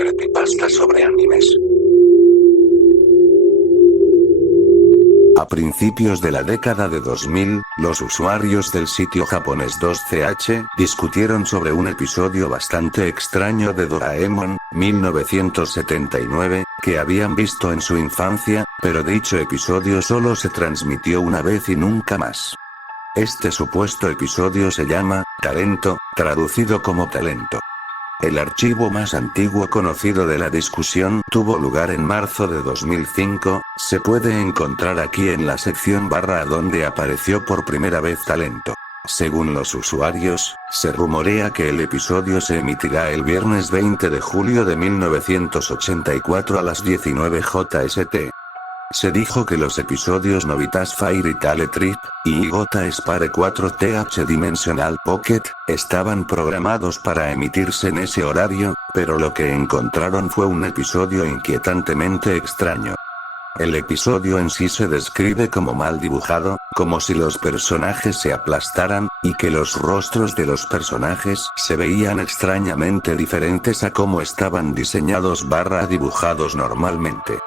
creepypasta sobre animes. A principios de la década de 2000, los usuarios del sitio japonés 2CH discutieron sobre un episodio bastante extraño de Doraemon, 1979, que habían visto en su infancia, pero dicho episodio solo se transmitió una vez y nunca más. Este supuesto episodio se llama Talento, traducido como Talento. El archivo más antiguo conocido de la discusión tuvo lugar en marzo de 2005, se puede encontrar aquí en la sección barra donde apareció por primera vez Talento. Según los usuarios, se rumorea que el episodio se emitirá el viernes 20 de julio de 1984 a las 19 JST. Se dijo que los episodios Nobita's Fairy Tale Trip y Igota Spare 4th Dimensional Pocket estaban programados para emitirse en ese horario, pero lo que encontraron fue un episodio inquietantemente extraño. El episodio en sí se describe como mal dibujado, como si los personajes se aplastaran, y que los rostros de los personajes se veían extrañamente diferentes a cómo estaban diseñados barra dibujados normalmente.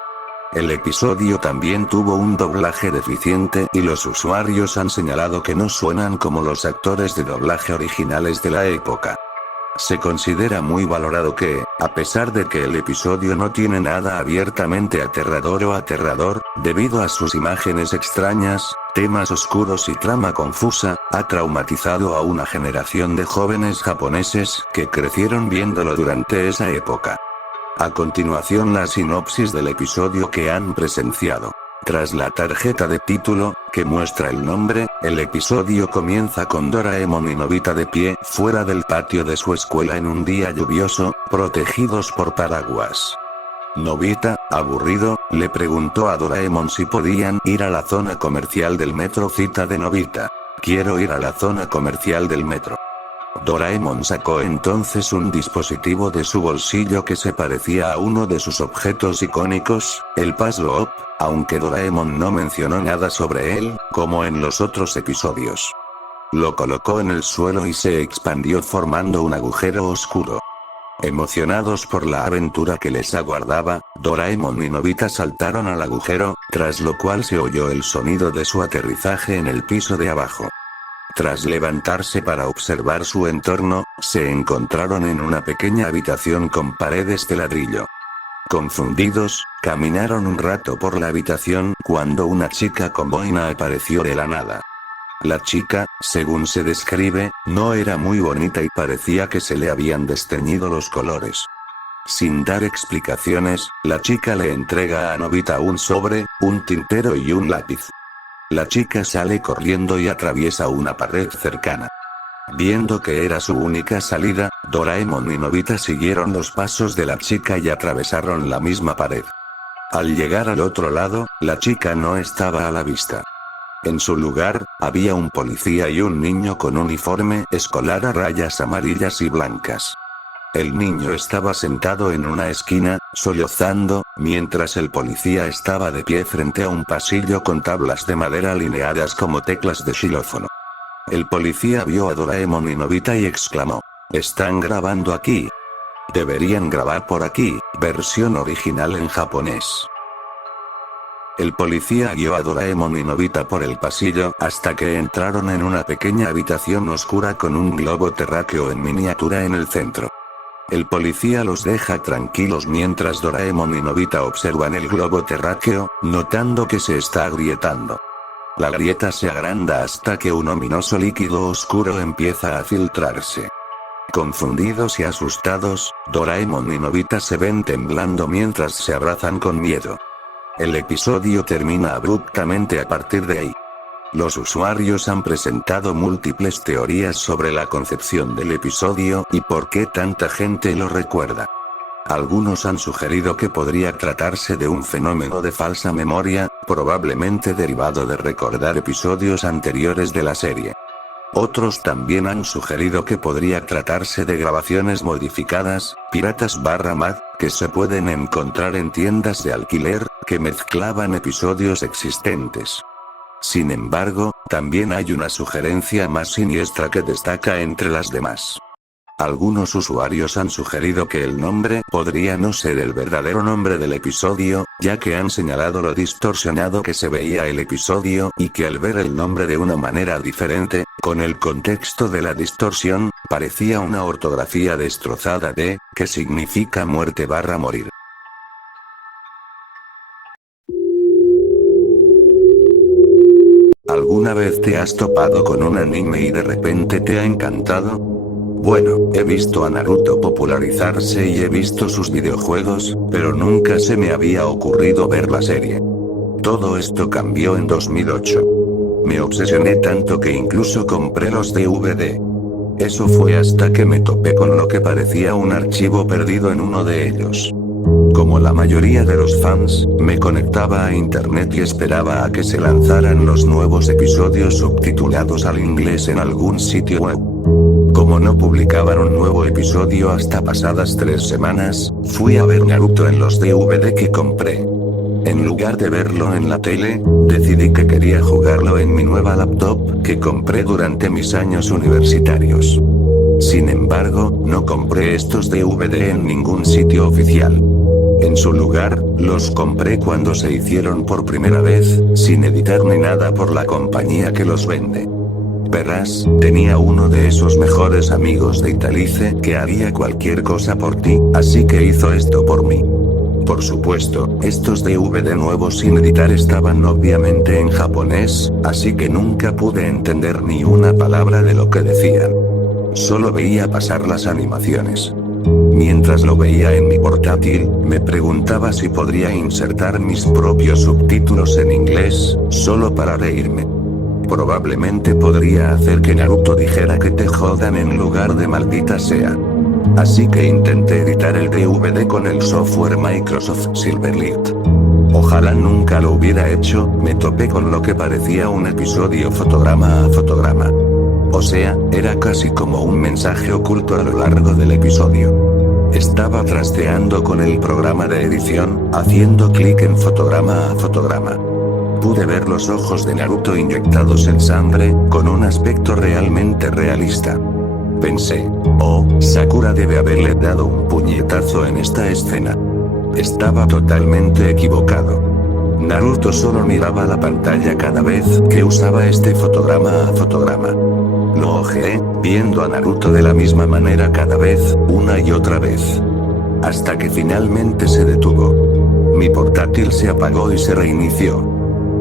El episodio también tuvo un doblaje deficiente y los usuarios han señalado que no suenan como los actores de doblaje originales de la época. Se considera muy valorado que, a pesar de que el episodio no tiene nada abiertamente aterrador o aterrador, debido a sus imágenes extrañas, temas oscuros y trama confusa, ha traumatizado a una generación de jóvenes japoneses que crecieron viéndolo durante esa época. A continuación la sinopsis del episodio que han presenciado. Tras la tarjeta de título, que muestra el nombre, el episodio comienza con Doraemon y Nobita de pie fuera del patio de su escuela en un día lluvioso, protegidos por paraguas. Nobita, aburrido, le preguntó a Doraemon si podían ir a la zona comercial del metro. Cita de Nobita: quiero ir a la zona comercial del metro. Doraemon sacó entonces un dispositivo de su bolsillo que se parecía a uno de sus objetos icónicos, el Puzzle-Up, aunque Doraemon no mencionó nada sobre él, como en los otros episodios. Lo colocó en el suelo y se expandió formando un agujero oscuro. Emocionados por la aventura que les aguardaba, Doraemon y Nobita saltaron al agujero, tras lo cual se oyó el sonido de su aterrizaje en el piso de abajo. Tras levantarse para observar su entorno, se encontraron en una pequeña habitación con paredes de ladrillo. Confundidos, caminaron un rato por la habitación cuando una chica con boina apareció de la nada. La chica, según se describe, no era muy bonita y parecía que se le habían desteñido los colores. Sin dar explicaciones, la chica le entrega a Nobita un sobre, un tintero y un lápiz. La chica sale corriendo y atraviesa una pared cercana. Viendo que era su única salida, Doraemon y Nobita siguieron los pasos de la chica y atravesaron la misma pared. Al llegar al otro lado, la chica no estaba a la vista. En su lugar, había un policía y un niño con uniforme escolar a rayas amarillas y blancas. El niño estaba sentado en una esquina, sollozando, mientras el policía estaba de pie frente a un pasillo con tablas de madera alineadas como teclas de xilófono. El policía vio a Doraemon y Nobita y exclamó: «¿Están grabando aquí? Deberían grabar por aquí», versión original en japonés. El policía guió a Doraemon y Nobita por el pasillo hasta que entraron en una pequeña habitación oscura con un globo terráqueo en miniatura en el centro. El policía los deja tranquilos mientras Doraemon y Nobita observan el globo terráqueo, notando que se está agrietando. La grieta se agranda hasta que un ominoso líquido oscuro empieza a filtrarse. Confundidos y asustados, Doraemon y Nobita se ven temblando mientras se abrazan con miedo. El episodio termina abruptamente a partir de ahí. Los usuarios han presentado múltiples teorías sobre la concepción del episodio y por qué tanta gente lo recuerda. Algunos han sugerido que podría tratarse de un fenómeno de falsa memoria, probablemente derivado de recordar episodios anteriores de la serie. Otros también han sugerido que podría tratarse de grabaciones modificadas, piratas /MAD, que se pueden encontrar en tiendas de alquiler, que mezclaban episodios existentes. Sin embargo, también hay una sugerencia más siniestra que destaca entre las demás. Algunos usuarios han sugerido que el nombre podría no ser el verdadero nombre del episodio, ya que han señalado lo distorsionado que se veía el episodio y que al ver el nombre de una manera diferente, con el contexto de la distorsión, parecía una ortografía destrozada de, que significa muerte/morir. ¿Alguna vez te has topado con un anime y de repente te ha encantado? Bueno, he visto a Naruto popularizarse y he visto sus videojuegos, pero nunca se me había ocurrido ver la serie. Todo esto cambió en 2008. Me obsesioné tanto que incluso compré los DVD. Eso fue hasta que me topé con lo que parecía un archivo perdido en uno de ellos. Como la mayoría de los fans, me conectaba a internet y esperaba a que se lanzaran los nuevos episodios subtitulados al inglés en algún sitio web. Como no publicaban un nuevo episodio hasta pasadas 3 semanas, fui a ver Naruto en los DVD que compré. En lugar de verlo en la tele, decidí que quería jugarlo en mi nueva laptop, que compré durante mis años universitarios. Sin embargo, no compré estos DVD en ningún sitio oficial. En su lugar, los compré cuando se hicieron por primera vez, sin editar ni nada por la compañía que los vende. Verás, tenía uno de esos mejores amigos de Italice que haría cualquier cosa por ti, así que hizo esto por mí. Por supuesto, estos DVD nuevos sin editar estaban obviamente en japonés, así que nunca pude entender ni una palabra de lo que decían. Solo veía pasar las animaciones. Mientras lo veía en mi portátil, me preguntaba si podría insertar mis propios subtítulos en inglés, solo para reírme. Probablemente podría hacer que Naruto dijera que te jodan en lugar de maldita sea. Así que intenté editar el DVD con el software Microsoft Silverlight. Ojalá nunca lo hubiera hecho, me topé con lo que parecía un episodio fotograma a fotograma. O sea, era casi como un mensaje oculto a lo largo del episodio. Estaba trasteando con el programa de edición, haciendo clic en fotograma a fotograma. Pude ver los ojos de Naruto inyectados en sangre, con un aspecto realmente realista. Pensé, oh, Sakura debe haberle dado un puñetazo en esta escena. Estaba totalmente equivocado. Naruto solo miraba la pantalla cada vez que usaba este fotograma a fotograma. Lo ojeé, viendo a Naruto de la misma manera cada vez, una y otra vez. Hasta que finalmente se detuvo. Mi portátil se apagó y se reinició.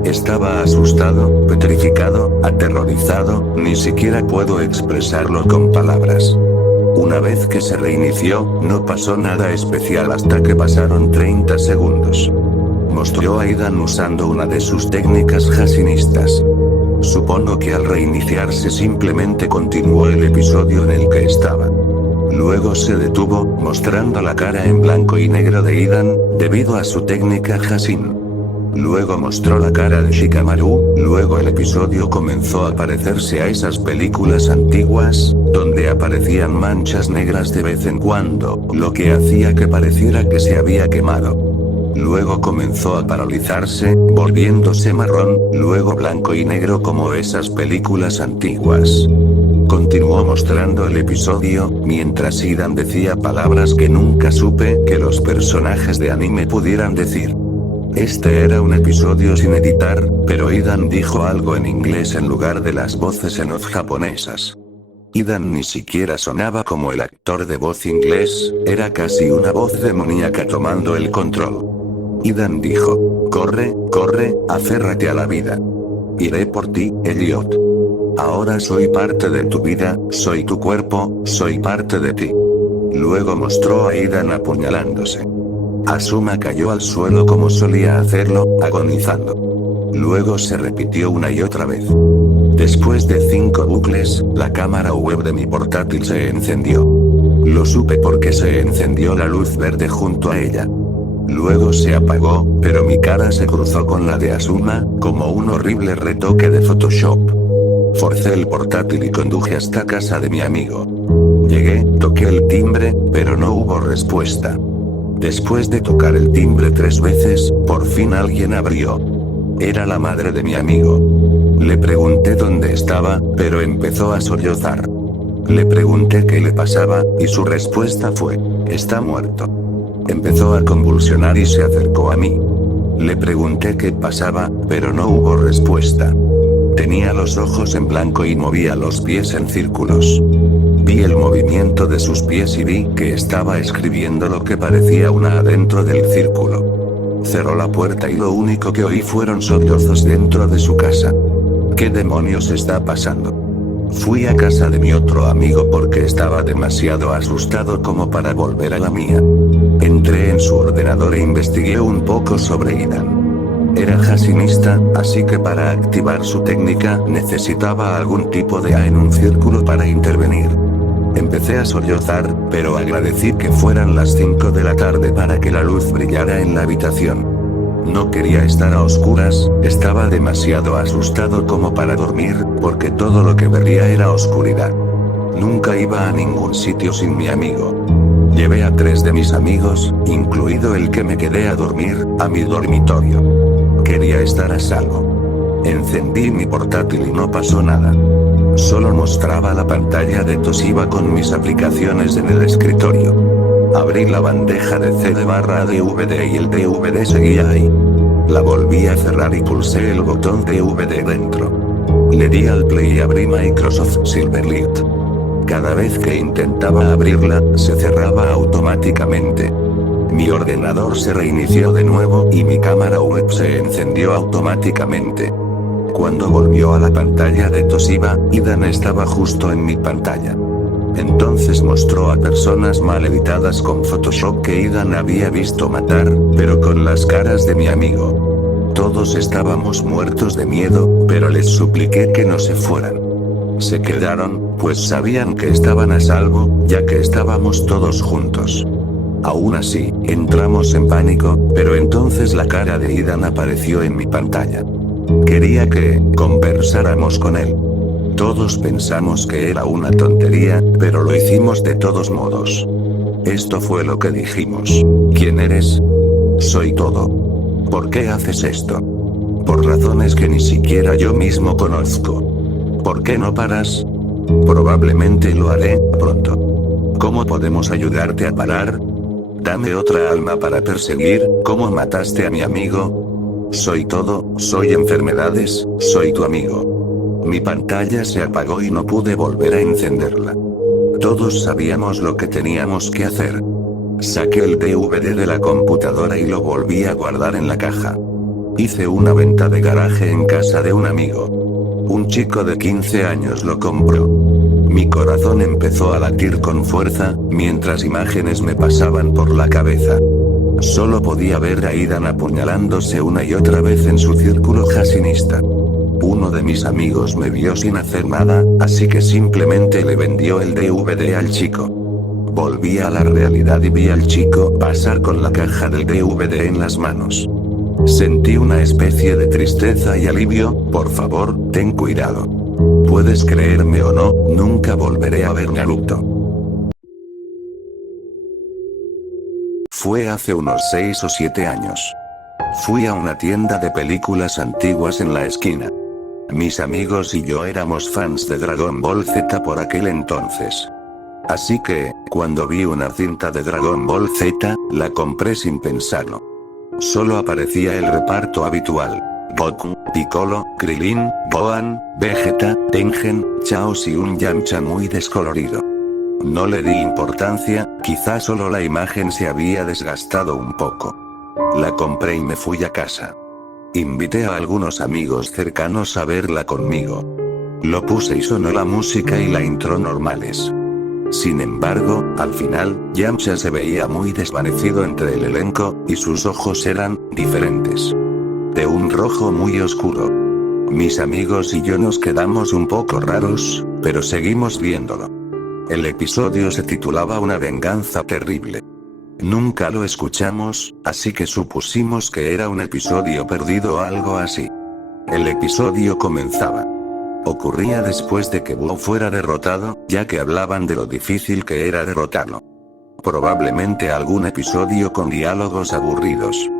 Estaba asustado, petrificado, aterrorizado, ni siquiera puedo expresarlo con palabras. Una vez que se reinició, no pasó nada especial hasta que pasaron 30 segundos. Mostró a Idan usando una de sus técnicas Hashinistas. Supongo que al reiniciarse simplemente continuó el episodio en el que estaba. Luego se detuvo, mostrando la cara en blanco y negro de Idan, debido a su técnica Hashin. Luego mostró la cara de Shikamaru, luego el episodio comenzó a parecerse a esas películas antiguas, donde aparecían manchas negras de vez en cuando, lo que hacía que pareciera que se había quemado. Luego comenzó a paralizarse, volviéndose marrón, luego blanco y negro como esas películas antiguas. Continuó mostrando el episodio, mientras Idan decía palabras que nunca supe que los personajes de anime pudieran decir. Este era un episodio sin editar, pero Idan dijo algo en inglés en lugar de las voces en off japonesas. Idan ni siquiera sonaba como el actor de voz inglés, era casi una voz demoníaca tomando el control. Idan dijo, corre, corre, aférrate a la vida. Iré por ti, Elliot. Ahora soy parte de tu vida, soy tu cuerpo, soy parte de ti. Luego mostró a Idan apuñalándose. Asuma cayó al suelo como solía hacerlo, agonizando. Luego se repitió una y otra vez. Después de 5 bucles, la cámara web de mi portátil se encendió. Lo supe porque se encendió la luz verde junto a ella. Luego se apagó, pero mi cara se cruzó con la de Asuma, como un horrible retoque de Photoshop. Forcé el portátil y conduje hasta casa de mi amigo. Llegué, toqué el timbre, pero no hubo respuesta. Después de tocar el timbre 3 veces, por fin alguien abrió. Era la madre de mi amigo. Le pregunté dónde estaba, pero empezó a sollozar. Le pregunté qué le pasaba, y su respuesta fue: está muerto. Empezó a convulsionar y se acercó a mí. Le pregunté qué pasaba, pero no hubo respuesta. Tenía los ojos en blanco y movía los pies en círculos. Vi el movimiento de sus pies y vi que estaba escribiendo lo que parecía una A dentro del círculo. Cerró la puerta y lo único que oí fueron sollozos dentro de su casa. ¿Qué demonios está pasando? Fui a casa de mi otro amigo porque estaba demasiado asustado como para volver a la mía. Entré en su ordenador e investigué un poco sobre Idan. Era jasinista, así que para activar su técnica necesitaba algún tipo de A en un círculo para intervenir. Empecé a sollozar, pero agradecí que fueran las 5 de la tarde para que la luz brillara en la habitación. No quería estar a oscuras, estaba demasiado asustado como para dormir, porque todo lo que veía era oscuridad. Nunca iba a ningún sitio sin mi amigo. Llevé a 3 de mis amigos, incluido el que me quedé a dormir, a mi dormitorio. Quería estar a salvo. Encendí mi portátil y no pasó nada. Solo mostraba la pantalla de Toshiba con mis aplicaciones en el escritorio. Abrí la bandeja de CD/DVD y el DVD seguía ahí. La volví a cerrar y pulsé el botón DVD dentro. Le di al play y abrí Microsoft Silverlight. Cada vez que intentaba abrirla, se cerraba automáticamente. Mi ordenador se reinició de nuevo y mi cámara web se encendió automáticamente. Cuando volvió a la pantalla de Toshiba, Idan estaba justo en mi pantalla. Entonces mostró a personas mal editadas con Photoshop que Idan había visto matar, pero con las caras de mi amigo. Todos estábamos muertos de miedo, pero les supliqué que no se fueran. Se quedaron, pues sabían que estaban a salvo, ya que estábamos todos juntos. Aún así, entramos en pánico, pero entonces la cara de Idan apareció en mi pantalla. Quería que conversáramos con él. Todos pensamos que era una tontería, pero lo hicimos de todos modos. Esto fue lo que dijimos. ¿Quién eres? Soy todo. ¿Por qué haces esto? Por razones que ni siquiera yo mismo conozco. ¿Por qué no paras? Probablemente lo haré pronto. ¿Cómo podemos ayudarte a parar? Dame otra alma para perseguir. ¿Cómo mataste a mi amigo? Soy todo, soy enfermedades, soy tu amigo. Mi pantalla se apagó y no pude volver a encenderla. Todos sabíamos lo que teníamos que hacer. Saqué el DVD de la computadora y lo volví a guardar en la caja. Hice una venta de garaje en casa de un amigo. Un chico de 15 años lo compró. Mi corazón empezó a latir con fuerza, mientras imágenes me pasaban por la cabeza. Solo podía ver a Idan apuñalándose una y otra vez en su círculo jasinista. Uno de mis amigos me vio sin hacer nada, así que simplemente le vendió el DVD al chico. Volví a la realidad y vi al chico pasar con la caja del DVD en las manos. Sentí una especie de tristeza y alivio. Por favor, ten cuidado. Puedes creerme o no, nunca volveré a ver Naruto. Fue hace unos 6 o 7 años. Fui a una tienda de películas antiguas en la esquina. Mis amigos y yo éramos fans de Dragon Ball Z por aquel entonces. Así que, cuando vi una cinta de Dragon Ball Z, la compré sin pensarlo. Solo aparecía el reparto habitual: Goku, Piccolo, Krillin, Gohan, Vegeta, Tengen, Chaos y un Yamcha muy descolorido. No le di importancia, quizá solo la imagen se había desgastado un poco. La compré y me fui a casa. Invité a algunos amigos cercanos a verla conmigo. Lo puse y sonó la música y la intro normales. Sin embargo, al final, Yamcha se veía muy desvanecido entre el elenco, y sus ojos eran diferentes. De un rojo muy oscuro. Mis amigos y yo nos quedamos un poco raros, pero seguimos viéndolo. El episodio se titulaba Una venganza terrible. Nunca lo escuchamos, así que supusimos que era un episodio perdido o algo así. El episodio comenzaba. Ocurría después de que Buu fuera derrotado, ya que hablaban de lo difícil que era derrotarlo. Probablemente algún episodio con diálogos aburridos.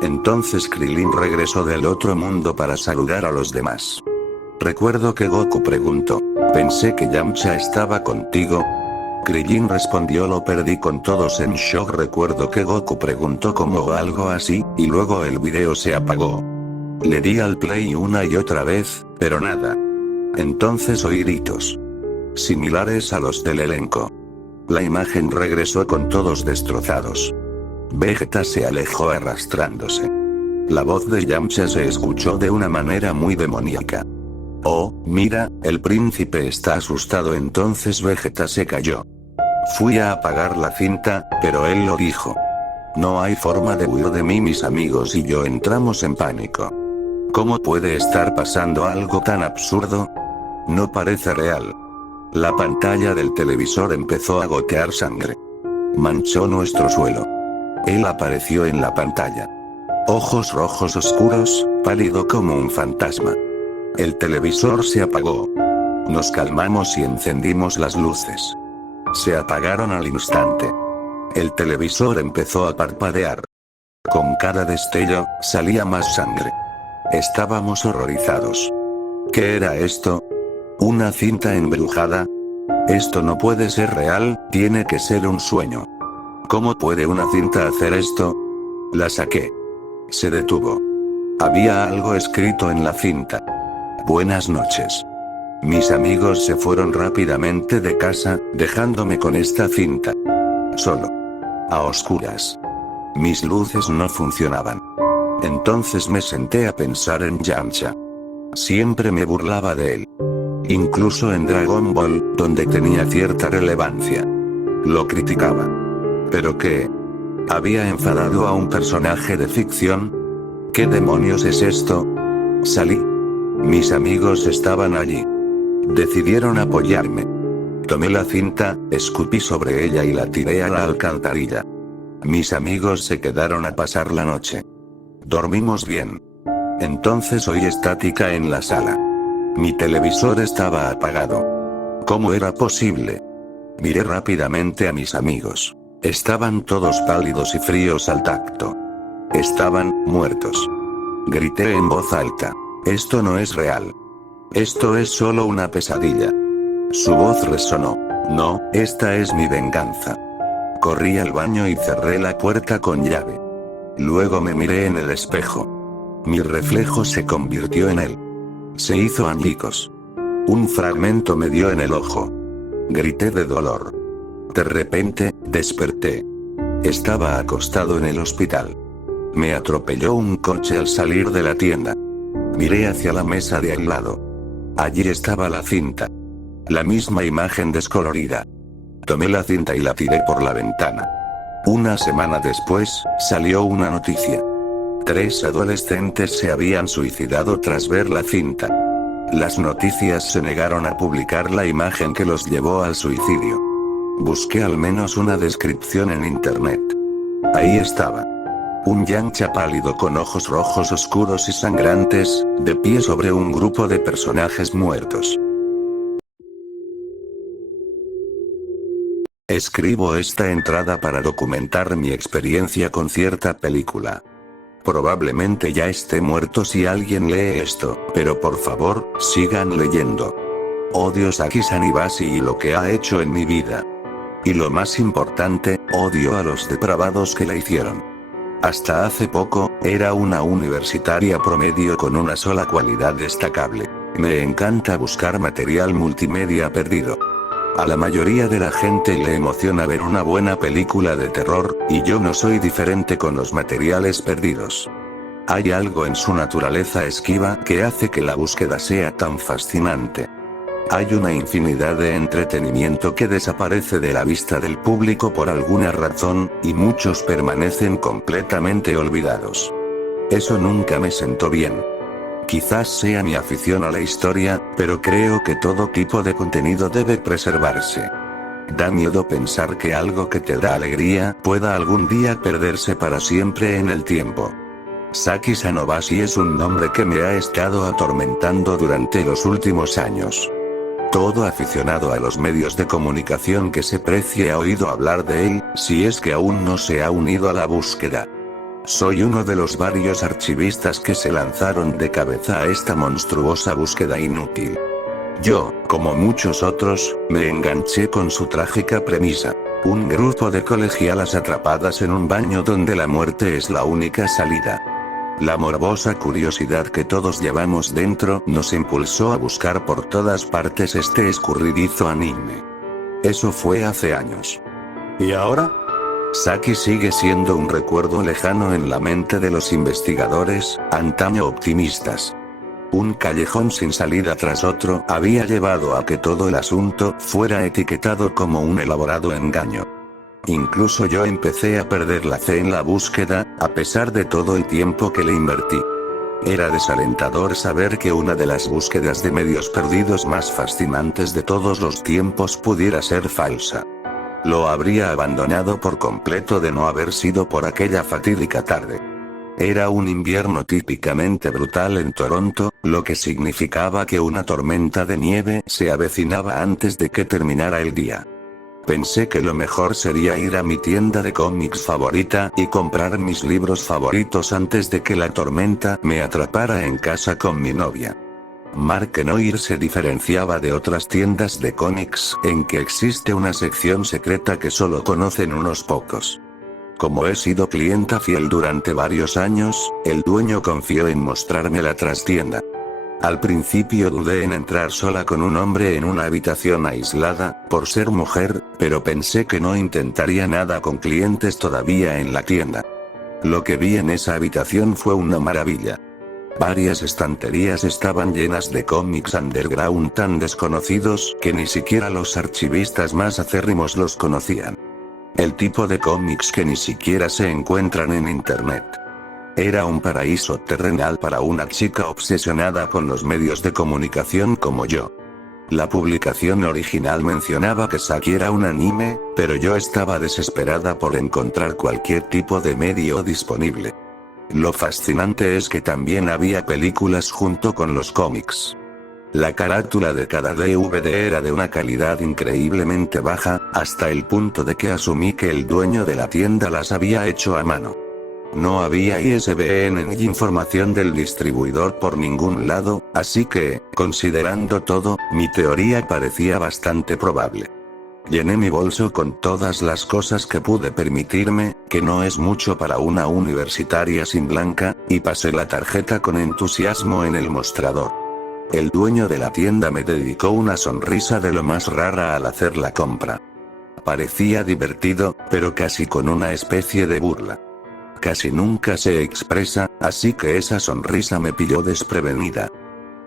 Entonces Krillin regresó del otro mundo para saludar a los demás. Recuerdo que Goku preguntó: Pensé que Yamcha estaba contigo. Krillin respondió: lo perdí con todos en shock. Recuerdo que Goku preguntó cómo o algo así, y luego el video se apagó. Le di al play una y otra vez, pero nada. Entonces oí gritos similares a los del elenco. La imagen regresó con todos destrozados. Vegeta se alejó arrastrándose. La voz de Yamcha se escuchó de una manera muy demoníaca. Oh, mira, el príncipe está asustado. Entonces Vegeta se cayó. Fui a apagar la cinta, pero él lo dijo. No hay forma de huir de mí. Mis amigos y yo entramos en pánico. ¿Cómo puede estar pasando algo tan absurdo? No parece real. La pantalla del televisor empezó a gotear sangre. Manchó nuestro suelo. Él apareció en la pantalla. Ojos rojos oscuros, pálido como un fantasma. El televisor se apagó. Nos calmamos y encendimos las luces. Se apagaron al instante. El televisor empezó a parpadear. Con cada destello, salía más sangre. Estábamos horrorizados. ¿Qué era esto? ¿Una cinta embrujada? Esto no puede ser real, tiene que ser un sueño. ¿Cómo puede una cinta hacer esto? La saqué. Se detuvo. Había algo escrito en la cinta. Buenas noches. Mis amigos se fueron rápidamente de casa, dejándome con esta cinta. Solo. A oscuras. Mis luces no funcionaban. Entonces me senté a pensar en Yamcha. Siempre me burlaba de él. Incluso en Dragon Ball, donde tenía cierta relevancia. Lo criticaba. ¿Pero qué? ¿Había enfadado a un personaje de ficción? ¿Qué demonios es esto? Salí. Mis amigos estaban allí. Decidieron apoyarme. Tomé la cinta, escupí sobre ella y la tiré a la alcantarilla. Mis amigos se quedaron a pasar la noche. Dormimos bien. Entonces oí estática en la sala. Mi televisor estaba apagado. ¿Cómo era posible? Miré rápidamente a mis amigos. Estaban todos pálidos y fríos al tacto. Estaban muertos. Grité en voz alta. Esto no es real. Esto es solo una pesadilla. Su voz resonó. No, esta es mi venganza. Corrí al baño y cerré la puerta con llave. Luego me miré en el espejo. Mi reflejo se convirtió en él. Se hizo añicos. Un fragmento me dio en el ojo. Grité de dolor. De repente, desperté. Estaba acostado en el hospital. Me atropelló un coche al salir de la tienda. Miré hacia la mesa de al lado. Allí estaba la cinta. La misma imagen descolorida. Tomé la cinta y la tiré por la ventana. Una semana después, salió una noticia. 3 adolescentes se habían suicidado tras ver la cinta. Las noticias se negaron a publicar la imagen que los llevó al suicidio. Busqué al menos una descripción en internet. Ahí estaba. Un Yamcha pálido con ojos rojos oscuros y sangrantes, de pie sobre un grupo de personajes muertos. Escribo esta entrada para documentar mi experiencia con cierta película. Probablemente ya esté muerto si alguien lee esto, pero por favor, sigan leyendo. Odio Saki-san Ibashi y lo que ha hecho en mi vida. Y lo más importante, odio a los depravados que la hicieron. Hasta hace poco, era una universitaria promedio con una sola cualidad destacable. Me encanta buscar material multimedia perdido. A la mayoría de la gente le emociona ver una buena película de terror, y yo no soy diferente con los materiales perdidos. Hay algo en su naturaleza esquiva que hace que la búsqueda sea tan fascinante. Hay una infinidad de entretenimiento que desaparece de la vista del público por alguna razón, y muchos permanecen completamente olvidados. Eso nunca me sentó bien. Quizás sea mi afición a la historia, pero creo que todo tipo de contenido debe preservarse. Da miedo pensar que algo que te da alegría pueda algún día perderse para siempre en el tiempo. Saki-san Obashi es un nombre que me ha estado atormentando durante los últimos años. Todo aficionado a los medios de comunicación que se precie ha oído hablar de él, si es que aún no se ha unido a la búsqueda. Soy uno de los varios archivistas que se lanzaron de cabeza a esta monstruosa búsqueda inútil. Yo, como muchos otros, me enganché con su trágica premisa. Un grupo de colegialas atrapadas en un baño donde la muerte es la única salida. La morbosa curiosidad que todos llevamos dentro nos impulsó a buscar por todas partes este escurridizo anime. Eso fue hace años. ¿Y ahora? Saki sigue siendo un recuerdo lejano en la mente de los investigadores, antaño optimistas. Un callejón sin salida tras otro había llevado a que todo el asunto fuera etiquetado como un elaborado engaño. Incluso yo empecé a perder la fe en la búsqueda, a pesar de todo el tiempo que le invertí. Era desalentador saber que una de las búsquedas de medios perdidos más fascinantes de todos los tiempos pudiera ser falsa. Lo habría abandonado por completo de no haber sido por aquella fatídica tarde. Era un invierno típicamente brutal en Toronto, lo que significaba que una tormenta de nieve se avecinaba antes de que terminara el día. Pensé que lo mejor sería ir a mi tienda de cómics favorita y comprar mis libros favoritos antes de que la tormenta me atrapara en casa con mi novia. Mark&Noir se diferenciaba de otras tiendas de cómics en que existe una sección secreta que solo conocen unos pocos. Como he sido clienta fiel durante varios años, el dueño confió en mostrarme la trastienda. Al principio dudé en entrar sola con un hombre en una habitación aislada, por ser mujer, pero pensé que no intentaría nada con clientes todavía en la tienda. Lo que vi en esa habitación fue una maravilla. Varias estanterías estaban llenas de cómics underground tan desconocidos que ni siquiera los archivistas más acérrimos los conocían. El tipo de cómics que ni siquiera se encuentran en internet. Era un paraíso terrenal para una chica obsesionada con los medios de comunicación como yo. La publicación original mencionaba que Saki era un anime, pero yo estaba desesperada por encontrar cualquier tipo de medio disponible. Lo fascinante es que también había películas junto con los cómics. La carátula de cada DVD era de una calidad increíblemente baja, hasta el punto de que asumí que el dueño de la tienda las había hecho a mano. No había ISBN ni información del distribuidor por ningún lado, así que, considerando todo, mi teoría parecía bastante probable. Llené mi bolso con todas las cosas que pude permitirme, que no es mucho para una universitaria sin blanca, y pasé la tarjeta con entusiasmo en el mostrador. El dueño de la tienda me dedicó una sonrisa de lo más rara al hacer la compra. Parecía divertido, pero casi con una especie de burla. Casi nunca se expresa, así que esa sonrisa me pilló desprevenida.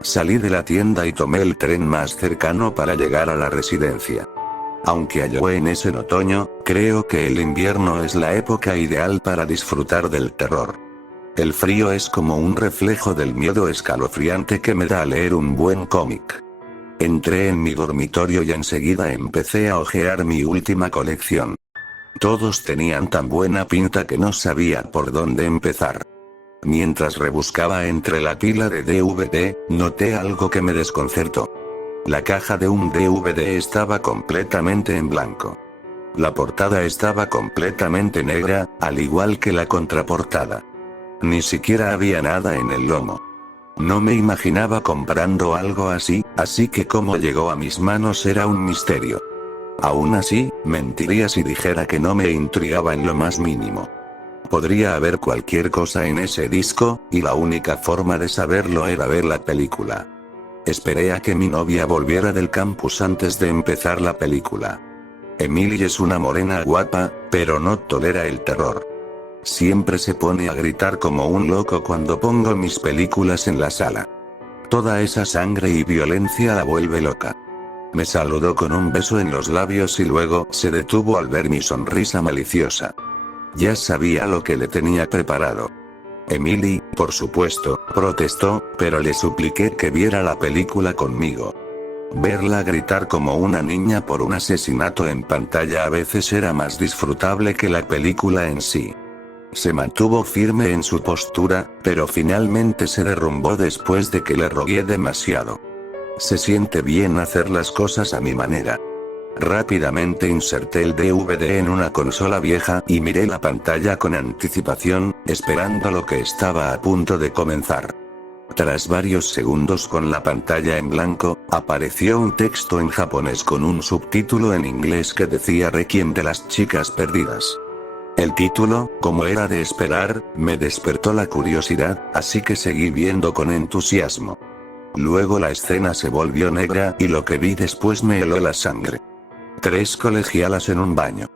Salí de la tienda y tomé el tren más cercano para llegar a la residencia. Aunque Halloween es en otoño, creo que el invierno es la época ideal para disfrutar del terror. El frío es como un reflejo del miedo escalofriante que me da leer un buen cómic. Entré en mi dormitorio y enseguida empecé a hojear mi última colección. Todos tenían tan buena pinta que no sabía por dónde empezar. Mientras rebuscaba entre la pila de DVD, noté algo que me desconcertó. La caja de un DVD estaba completamente en blanco. La portada estaba completamente negra, al igual que la contraportada. Ni siquiera había nada en el lomo. No me imaginaba comprando algo así que cómo llegó a mis manos era un misterio. Aún así, mentiría si dijera que no me intrigaba en lo más mínimo. Podría haber cualquier cosa en ese disco, y la única forma de saberlo era ver la película. Esperé a que mi novia volviera del campus antes de empezar la película. Emily es una morena guapa, pero no tolera el terror. Siempre se pone a gritar como un loco cuando pongo mis películas en la sala. Toda esa sangre y violencia la vuelve loca. Me saludó con un beso en los labios y luego se detuvo al ver mi sonrisa maliciosa. Ya sabía lo que le tenía preparado. Emily, por supuesto, protestó, pero le supliqué que viera la película conmigo. Verla gritar como una niña por un asesinato en pantalla a veces era más disfrutable que la película en sí. Se mantuvo firme en su postura, pero finalmente se derrumbó después de que le rogué demasiado. Se siente bien hacer las cosas a mi manera. Rápidamente inserté el DVD en una consola vieja y miré la pantalla con anticipación, esperando lo que estaba a punto de comenzar. Tras varios segundos con la pantalla en blanco, apareció un texto en japonés con un subtítulo en inglés que decía Requiem de las chicas perdidas. El título, como era de esperar, me despertó la curiosidad, así que seguí viendo con entusiasmo. Luego la escena se volvió negra y lo que vi después me heló la sangre. 3 colegialas en un baño.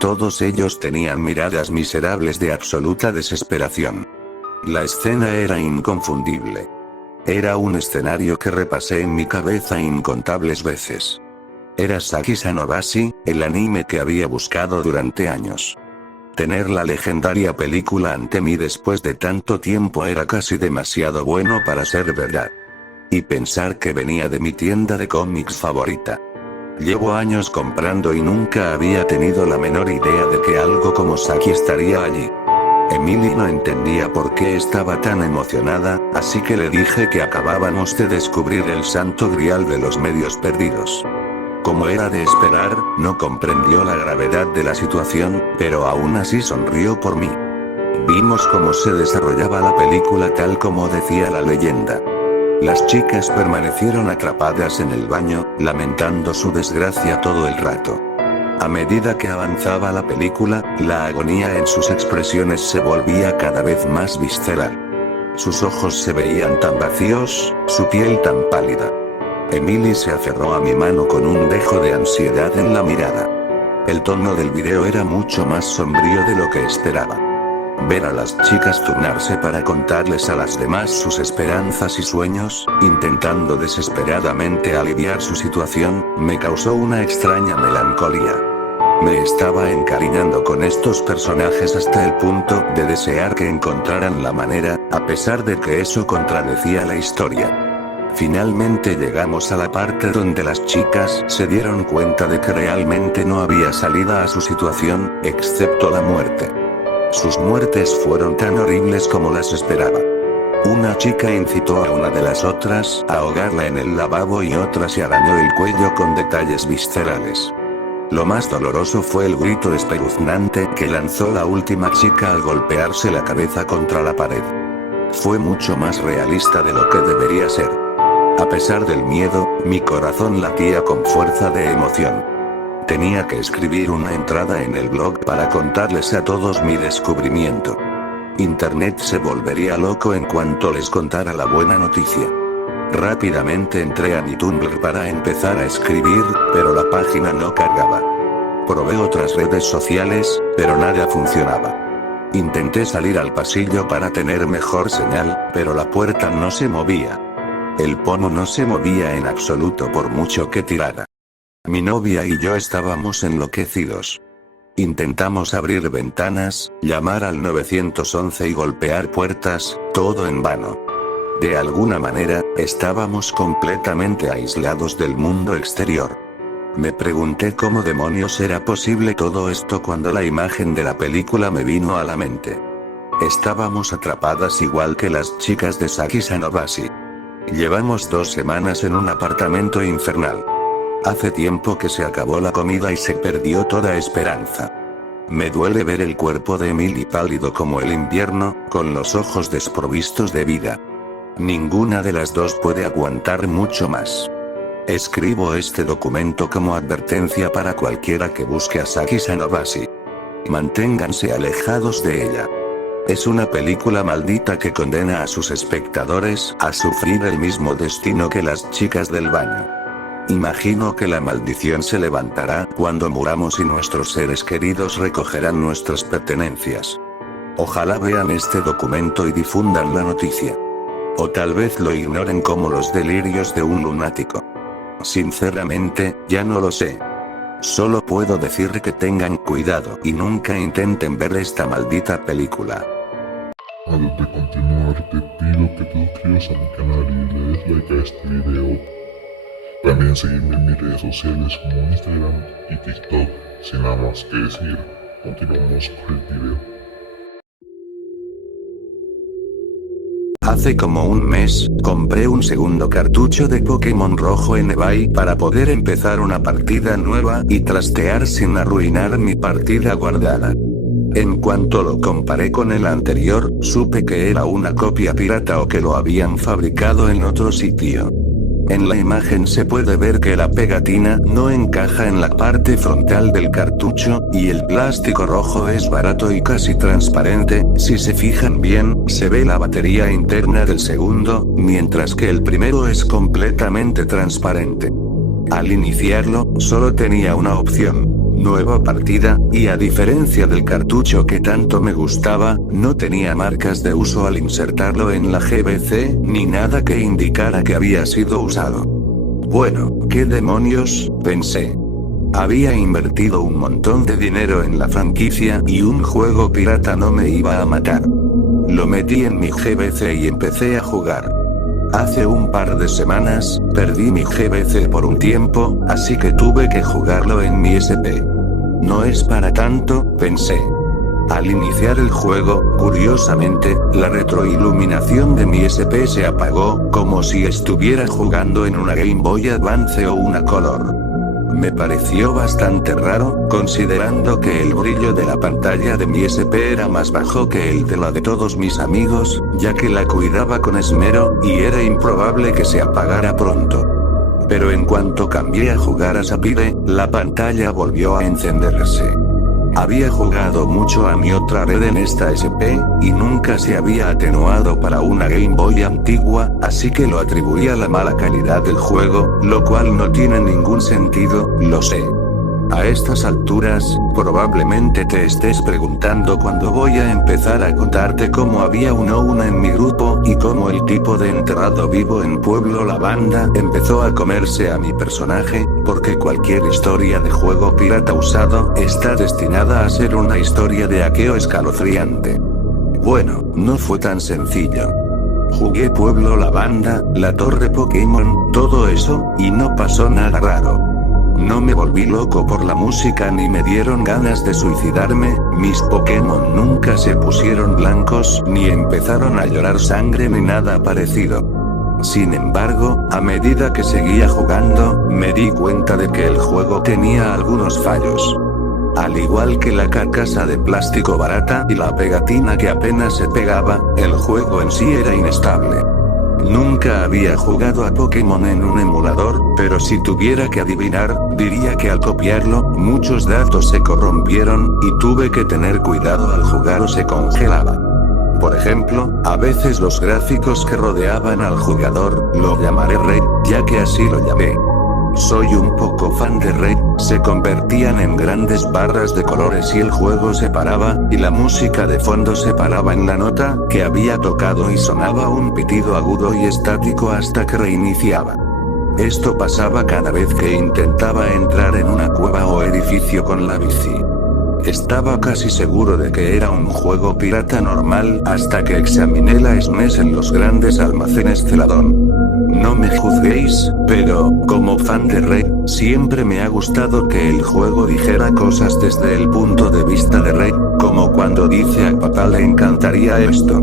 Todos ellos tenían miradas miserables de absoluta desesperación. La escena era inconfundible. Era un escenario que repasé en mi cabeza incontables veces. Era Saki Sanobashi, el anime que había buscado durante años. Tener la legendaria película ante mí después de tanto tiempo era casi demasiado bueno para ser verdad. Y pensar que venía de mi tienda de cómics favorita. Llevo años comprando y nunca había tenido la menor idea de que algo como Saki estaría allí. Emily no entendía por qué estaba tan emocionada, así que le dije que acabábamos de descubrir el santo grial de los medios perdidos. Como era de esperar, no comprendió la gravedad de la situación, pero aún así sonrió por mí. Vimos cómo se desarrollaba la película tal como decía la leyenda. Las chicas permanecieron atrapadas en el baño, lamentando su desgracia todo el rato. A medida que avanzaba la película, la agonía en sus expresiones se volvía cada vez más visceral. Sus ojos se veían tan vacíos, su piel tan pálida. Emily se aferró a mi mano con un dejo de ansiedad en la mirada. El tono del video era mucho más sombrío de lo que esperaba. Ver a las chicas turnarse para contarles a las demás sus esperanzas y sueños, intentando desesperadamente aliviar su situación, me causó una extraña melancolía. Me estaba encariñando con estos personajes hasta el punto de desear que encontraran la manera, a pesar de que eso contradecía la historia. Finalmente llegamos a la parte donde las chicas se dieron cuenta de que realmente no había salida a su situación, excepto la muerte. Sus muertes fueron tan horribles como las esperaba. Una chica incitó a una de las otras a ahogarla en el lavabo y otra se arañó el cuello con detalles viscerales. Lo más doloroso fue el grito espeluznante que lanzó la última chica al golpearse la cabeza contra la pared. Fue mucho más realista de lo que debería ser. A pesar del miedo, mi corazón latía con fuerza de emoción. Tenía que escribir una entrada en el blog para contarles a todos mi descubrimiento. Internet se volvería loco en cuanto les contara la buena noticia. Rápidamente entré a mi Tumblr para empezar a escribir, pero la página no cargaba. Probé otras redes sociales, pero nada funcionaba. Intenté salir al pasillo para tener mejor señal, pero la puerta no se movía. El pomo no se movía en absoluto por mucho que tirara. Mi novia y yo estábamos enloquecidos. Intentamos abrir ventanas, llamar al 911 y golpear puertas, todo en vano. De alguna manera, estábamos completamente aislados del mundo exterior. Me pregunté cómo demonios era posible todo esto cuando la imagen de la película me vino a la mente. Estábamos atrapadas igual que las chicas de Saki Sanobashi. Llevamos 2 semanas en un apartamento infernal. Hace tiempo que se acabó la comida y se perdió toda esperanza. Me duele ver el cuerpo de Emily pálido como el invierno, con los ojos desprovistos de vida. Ninguna de las dos puede aguantar mucho más. Escribo este documento como advertencia para cualquiera que busque a Saki Sanobashi. Manténganse alejados de ella. Es una película maldita que condena a sus espectadores a sufrir el mismo destino que las chicas del baño. Imagino que la maldición se levantará cuando muramos y nuestros seres queridos recogerán nuestras pertenencias. Ojalá vean este documento y difundan la noticia. O tal vez lo ignoren como los delirios de un lunático. Sinceramente, ya no lo sé. Solo puedo decir que tengan cuidado y nunca intenten ver esta maldita película. Antes de continuar, te pido que te suscribas a mi canal y le des like a este video. También seguirme en mis redes sociales como Instagram y TikTok. Sin nada más que decir, continuamos con el video. Hace como un mes, compré un segundo cartucho de Pokémon rojo en eBay para poder empezar una partida nueva y trastear sin arruinar mi partida guardada. En cuanto lo comparé con el anterior, supe que era una copia pirata o que lo habían fabricado en otro sitio. En la imagen se puede ver que la pegatina no encaja en la parte frontal del cartucho, y el plástico rojo es barato y casi transparente. Si se fijan bien, se ve la batería interna del segundo, mientras que el primero es completamente transparente. Al iniciarlo, solo tenía una opción: nueva partida, y a diferencia del cartucho que tanto me gustaba, no tenía marcas de uso al insertarlo en la GBC, ni nada que indicara que había sido usado. Bueno, ¿qué demonios?, pensé. Había invertido un montón de dinero en la franquicia y un juego pirata no me iba a matar. Lo metí en mi GBC y empecé a jugar. Hace un par de semanas, perdí mi GBC por un tiempo, así que tuve que jugarlo en mi SP. No es para tanto, pensé. Al iniciar el juego, curiosamente, la retroiluminación de mi SP se apagó, como si estuviera jugando en una Game Boy Advance o una Color. Me pareció bastante raro, considerando que el brillo de la pantalla de mi SP era más bajo que el de la de todos mis amigos, ya que la cuidaba con esmero, y era improbable que se apagara pronto. Pero en cuanto cambié a jugar a Sapphire, la pantalla volvió a encenderse. Había jugado mucho a mi otra red en esta SP, y nunca se había atenuado para una Game Boy antigua, así que lo atribuí a la mala calidad del juego, lo cual no tiene ningún sentido, lo sé. A estas alturas, probablemente te estés preguntando cuándo voy a empezar a contarte cómo había una en mi grupo, y cómo el tipo de enterrado vivo en Pueblo Lavanda empezó a comerse a mi personaje, porque cualquier historia de juego pirata usado está destinada a ser una historia de hackeo escalofriante. Bueno, no fue tan sencillo. Jugué Pueblo Lavanda, la torre Pokémon, todo eso, y no pasó nada raro. No me volví loco por la música ni me dieron ganas de suicidarme, mis Pokémon nunca se pusieron blancos ni empezaron a llorar sangre ni nada parecido. Sin embargo, a medida que seguía jugando, me di cuenta de que el juego tenía algunos fallos. Al igual que la carcasa de plástico barata y la pegatina que apenas se pegaba, el juego en sí era inestable. Nunca había jugado a Pokémon en un emulador, pero si tuviera que adivinar, diría que al copiarlo, muchos datos se corrompieron, y tuve que tener cuidado al jugar o se congelaba. Por ejemplo, a veces los gráficos que rodeaban al jugador, lo llamaré Red, ya que así lo llamé. Soy un poco fan de Red, se convertían en grandes barras de colores y el juego se paraba, y la música de fondo se paraba en la nota que había tocado y sonaba un pitido agudo y estático hasta que reiniciaba. Esto pasaba cada vez que intentaba entrar en una cueva o edificio con la bici. Estaba casi seguro de que era un juego pirata normal hasta que examiné la SNES en los grandes almacenes Celadón. No me juzguéis, pero, como fan de Red, siempre me ha gustado que el juego dijera cosas desde el punto de vista de Red, como cuando dice a papá le encantaría esto.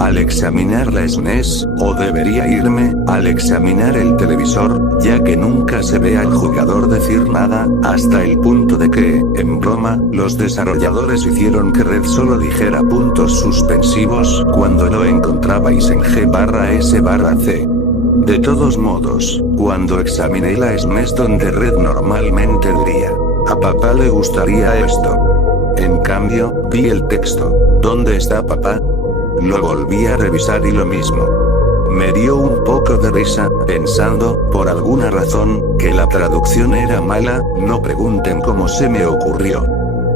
Al examinar la SNES, o debería irme, al examinar el televisor, ya que nunca se ve al jugador decir nada, hasta el punto de que, en broma, los desarrolladores hicieron que Red solo dijera puntos suspensivos cuando lo encontrabais en G/S/C. De todos modos, cuando examiné la SNES donde Red normalmente diría, a papá le gustaría esto. En cambio, vi el texto, ¿dónde está papá? Lo volví a revisar y lo mismo. Me dio un poco de risa, pensando, por alguna razón, que la traducción era mala, no pregunten cómo se me ocurrió.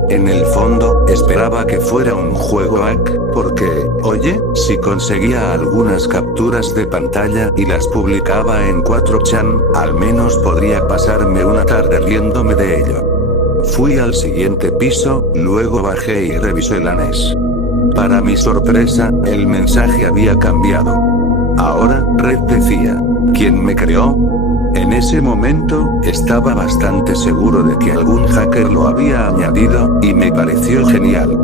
En el fondo, esperaba que fuera un juego hack, porque, oye, si conseguía algunas capturas de pantalla y las publicaba en 4chan, al menos podría pasarme una tarde riéndome de ello. Fui al siguiente piso, luego bajé y revisé la NES. Para mi sorpresa, el mensaje había cambiado. Ahora, Red decía, ¿quién me creó? En ese momento, estaba bastante seguro de que algún hacker lo había añadido, y me pareció genial.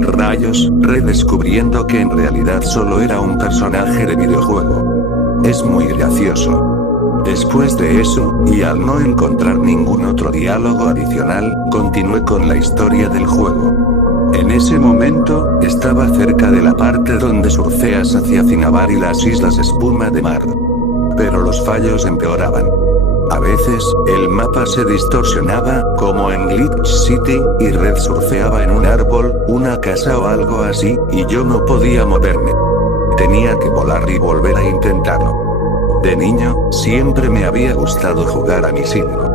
Rayos, redescubriendo que en realidad solo era un personaje de videojuego. Es muy gracioso. Después de eso, y al no encontrar ningún otro diálogo adicional, continué con la historia del juego. En ese momento, estaba cerca de la parte donde surfeas hacia Cinnabar y las islas Espuma de Mar. Pero los fallos empeoraban. A veces, el mapa se distorsionaba, como en Glitch City, y Red surfeaba en un árbol, una casa o algo así, y yo no podía moverme. Tenía que volar y volver a intentarlo. De niño, siempre me había gustado jugar a mi signo.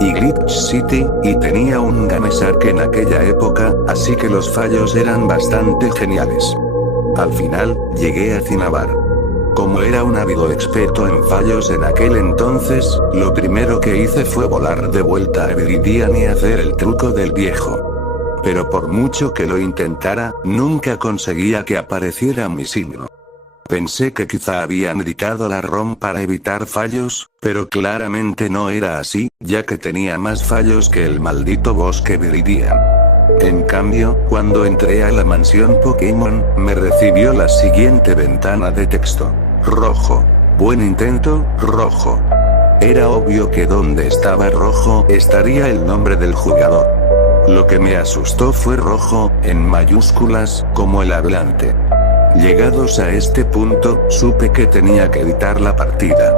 Y Glitch City, y tenía un Ganesark en aquella época, así que los fallos eran bastante geniales. Al final, llegué a Cinnabar. Como era un ávido experto en fallos en aquel entonces, lo primero que hice fue volar de vuelta a Viridian y hacer el truco del viejo. Pero por mucho que lo intentara, nunca conseguía que apareciera mi signo. Pensé que quizá habían editado la ROM para evitar fallos, pero claramente no era así, ya que tenía más fallos que el maldito bosque Viridian. En cambio, cuando entré a la mansión Pokémon, me recibió la siguiente ventana de texto. Rojo. Buen intento, rojo. Era obvio que donde estaba rojo estaría el nombre del jugador. Lo que me asustó fue rojo, en mayúsculas, como el hablante. Llegados a este punto, supe que tenía que editar la partida.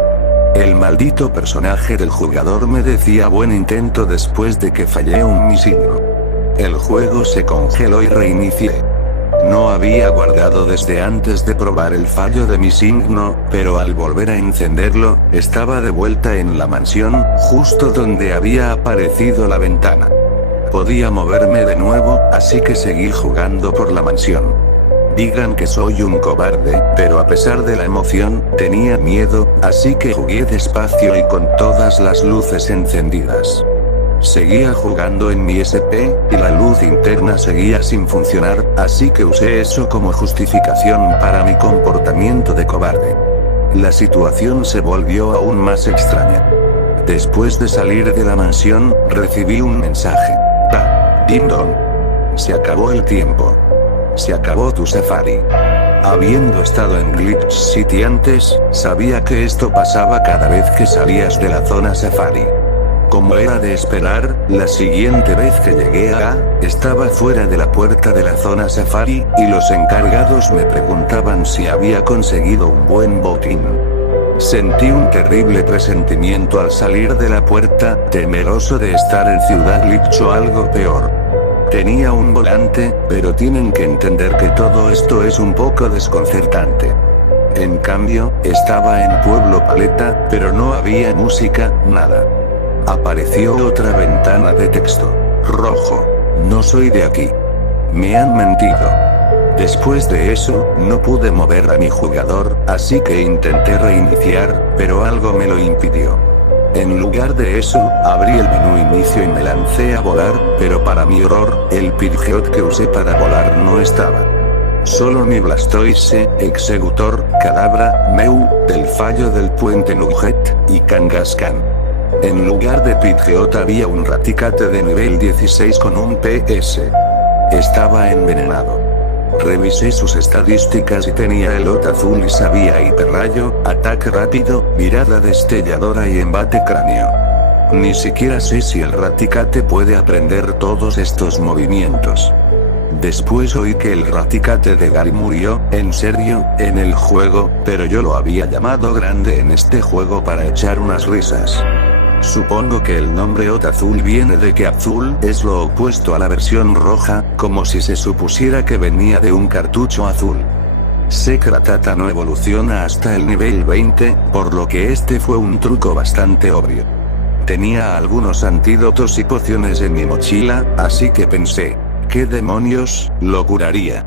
El maldito personaje del jugador me decía buen intento después de que fallé un misil. El juego se congeló y reinicié. No había guardado desde antes de probar el fallo de mi signo, pero al volver a encenderlo, estaba de vuelta en la mansión, justo donde había aparecido la ventana. Podía moverme de nuevo, así que seguí jugando por la mansión. Digan que soy un cobarde, pero a pesar de la emoción, tenía miedo, así que jugué despacio y con todas las luces encendidas. Seguía jugando en mi SP, y la luz interna seguía sin funcionar, así que usé eso como justificación para mi comportamiento de cobarde. La situación se volvió aún más extraña. Después de salir de la mansión, recibí un mensaje. Ding dong. Se acabó el tiempo. Se acabó tu safari. Habiendo estado en Glitch City antes, sabía que esto pasaba cada vez que salías de la zona safari. Como era de esperar, la siguiente vez que llegué estaba fuera de la puerta de la zona safari, y los encargados me preguntaban si había conseguido un buen botín. Sentí un terrible presentimiento al salir de la puerta, temeroso de estar en Ciudad Glitch o algo peor. Tenía un volante, pero tienen que entender que todo esto es un poco desconcertante. En cambio, estaba en Pueblo Paleta, pero no había música, nada. Apareció otra ventana de texto. Rojo. No soy de aquí. Me han mentido. Después de eso, no pude mover a mi jugador, así que intenté reiniciar, pero algo me lo impidió. En lugar de eso, abrí el menú inicio y me lancé a volar, pero para mi horror, el Pidgeot que usé para volar no estaba. Solo mi Blastoise, Executor, Kadabra, Mew, del fallo del puente Nugget, y Kangaskhan. En lugar de Pidgeot había un Raticate de nivel 16 con un PS. Estaba envenenado. Revisé sus estadísticas y tenía elot azul y sabía hiperrayo, ataque rápido, mirada destelladora y embate cráneo. Ni siquiera sé si el Raticate puede aprender todos estos movimientos. Después oí que el Raticate de Gary murió, en serio, en el juego, pero yo lo había llamado grande en este juego para echar unas risas. Supongo que el nombre Otazul viene de que azul es lo opuesto a la versión roja, como si se supusiera que venía de un cartucho azul. Sé que Rattata no evoluciona hasta el nivel 20, por lo que este fue un truco bastante obvio. Tenía algunos antídotos y pociones en mi mochila, así que pensé, ¿qué demonios? Lo curaría.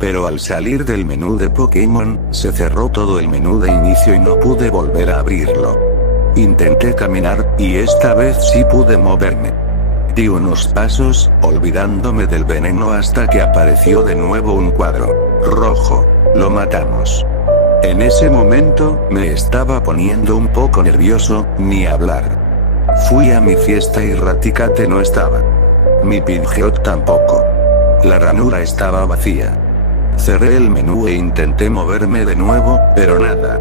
Pero al salir del menú de Pokémon, se cerró todo el menú de inicio y no pude volver a abrirlo. Intenté caminar, y esta vez sí pude moverme. Di unos pasos, olvidándome del veneno hasta que apareció de nuevo un cuadro. Rojo. Lo matamos. En ese momento, me estaba poniendo un poco nervioso, ni hablar. Fui a mi fiesta y Raticate no estaba. Mi Pidgeot tampoco. La ranura estaba vacía. Cerré el menú e intenté moverme de nuevo, pero nada.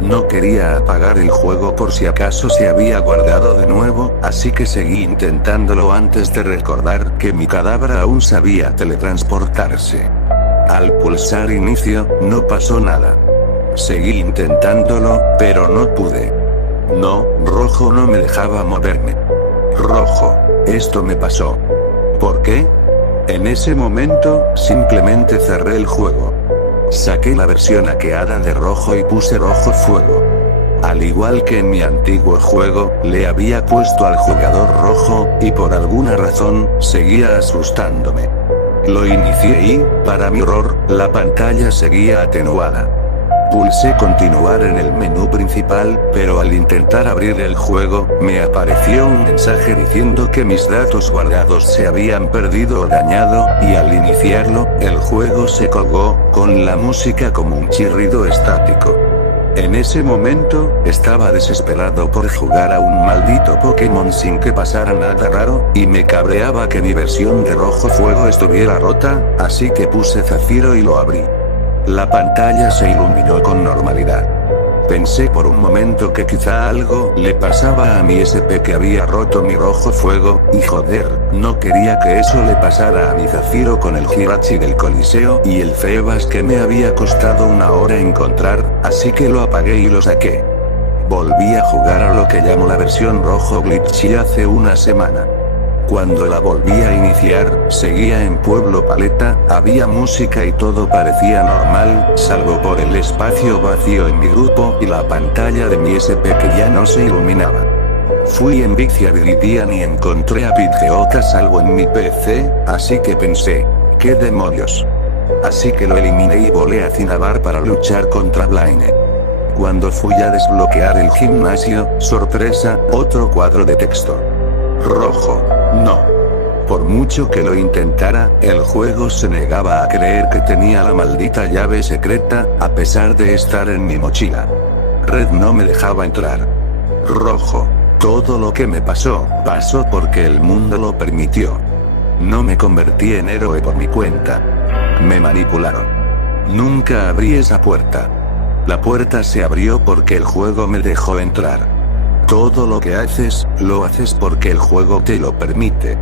No quería apagar el juego por si acaso se había guardado de nuevo, así que seguí intentándolo antes de recordar que mi cadáver aún sabía teletransportarse. Al pulsar inicio, no pasó nada. Seguí intentándolo, pero no pude. No, rojo no me dejaba moverme. Rojo, esto me pasó. ¿Por qué? En ese momento, simplemente cerré el juego. Saqué la versión hackeada de rojo y puse rojo fuego. Al igual que en mi antiguo juego, le había puesto al jugador rojo, y por alguna razón, seguía asustándome. Lo inicié y, para mi horror, la pantalla seguía atenuada. Pulsé continuar en el menú principal, pero al intentar abrir el juego, me apareció un mensaje diciendo que mis datos guardados se habían perdido o dañado, y al iniciarlo, el juego se colgó, con la música como un chirrido estático. En ese momento, estaba desesperado por jugar a un maldito Pokémon sin que pasara nada raro, y me cabreaba que mi versión de rojo fuego estuviera rota, así que puse Zafiro y lo abrí. La pantalla se iluminó con normalidad. Pensé por un momento que quizá algo le pasaba a mi SP que había roto mi rojo fuego, y joder, no quería que eso le pasara a mi Zafiro con el Hirachi del Coliseo y el Febas que me había costado una hora encontrar, así que lo apagué y lo saqué. Volví a jugar a lo que llamo la versión rojo glitchy hace una semana. Cuando la volví a iniciar, seguía en Pueblo Paleta, había música y todo parecía normal, salvo por el espacio vacío en mi grupo y la pantalla de mi SP que ya no se iluminaba. Fui en Vixia Viridian y encontré a Pidgeot salvo en mi PC, así que pensé, ¿qué demonios? Así que lo eliminé y volé a Cinnabar para luchar contra Blaine. Cuando fui a desbloquear el gimnasio, sorpresa, otro cuadro de texto. Rojo. No. Por mucho que lo intentara, el juego se negaba a creer que tenía la maldita llave secreta, a pesar de estar en mi mochila. Red no me dejaba entrar. Rojo. Todo lo que me pasó, pasó porque el mundo lo permitió. No me convertí en héroe por mi cuenta. Me manipularon. Nunca abrí esa puerta. La puerta se abrió porque el juego me dejó entrar. Todo lo que haces, lo haces porque el juego te lo permite.